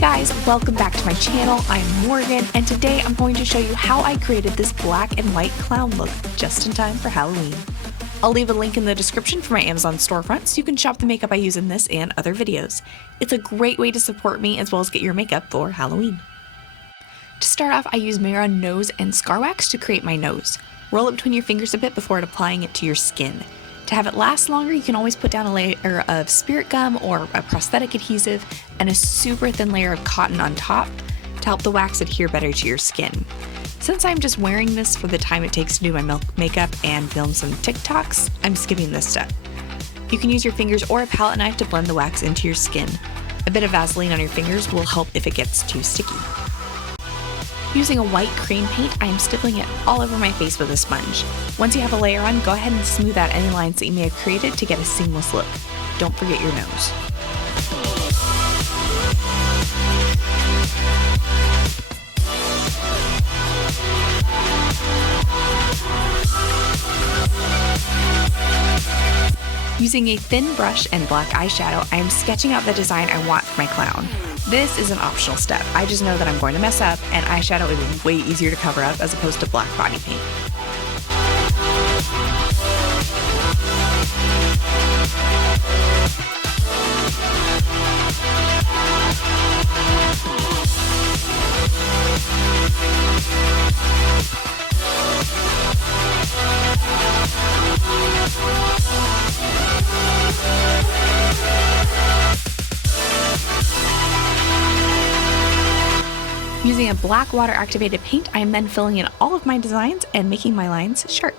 guys, welcome back to my channel. I'm Morgan, and today I'm going to show you how I created this black and white clown look just in time for Halloween. I'll leave a link in the description for my Amazon storefront so you can shop the makeup I use in this and other videos. It's a great way to support me as well as get your makeup for Halloween. To start off, I use Mehron nose and scar wax to create my nose. Roll it between your fingers a bit before applying it to your skin. To have it last longer, you can always put down a layer of spirit gum or a prosthetic adhesive and a super thin layer of cotton on top to help the wax adhere better to your skin. Since I'm just wearing this for the time it takes to do my makeup and film some TikToks, I'm skipping this step. You can use your fingers or a palette knife to blend the wax into your skin. A bit of Vaseline on your fingers will help if it gets too sticky. Using a white cream paint, I am stippling it all over my face with a sponge. Once you have a layer on, go ahead and smooth out any lines that you may have created to get a seamless look. Don't forget your nose. Using a thin brush and black eyeshadow, I am sketching out the design I want for my clown. This is an optional step. I just know that I'm going to mess up, and eyeshadow is way easier to cover up as opposed to black body paint. Using a black water activated paint, I am then filling in all of my designs and making my lines sharp.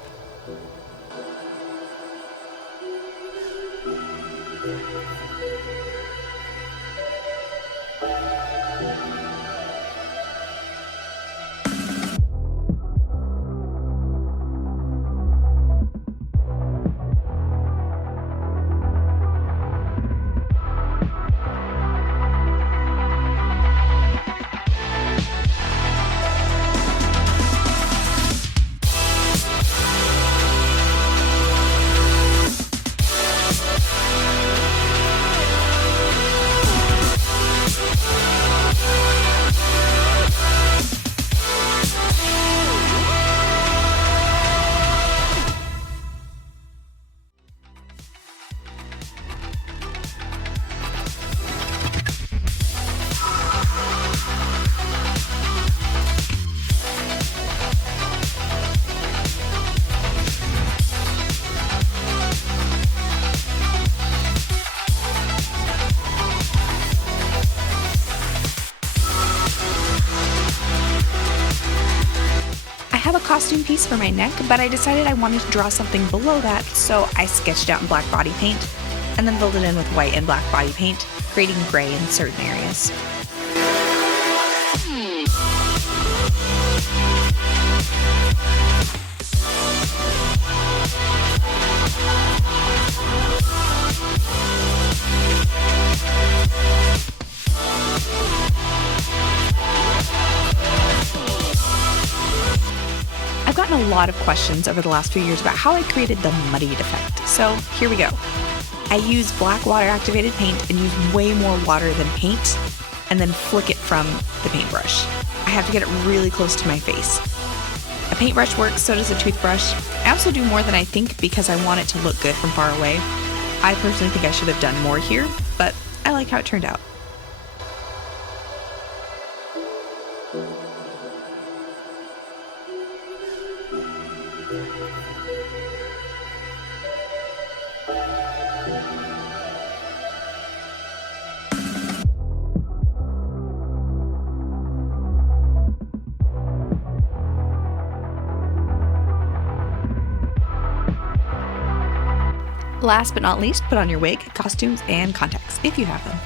I have a costume piece for my neck, but I decided I wanted to draw something below that, so I sketched out in black body paint and then filled it in with white and black body paint, creating gray in certain areas. I've gotten a lot of questions over the last few years about how I created the muddied effect, so here we go. I use black water activated paint and use way more water than paint, and then flick it from the paintbrush. I have to get it really close to my face. A paintbrush works, so does a toothbrush. I also do more than I think because I want it to look good from far away. I personally think I should have done more here, but I like how it turned out. Last but not least, put on your wig, costumes, and contacts if you have them.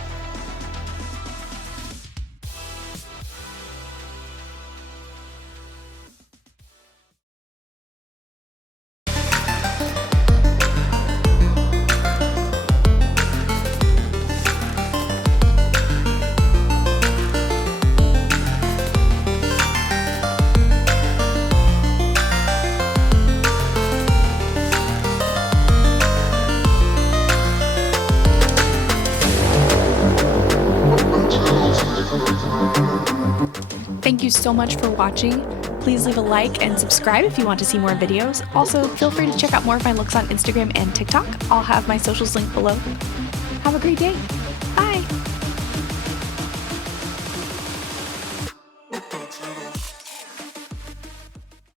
Thank you so much for watching. Please leave a like and subscribe if you want to see more videos. Also, feel free to check out more of my looks on Instagram and TikTok. I'll have my socials linked below. Have a great day. Bye!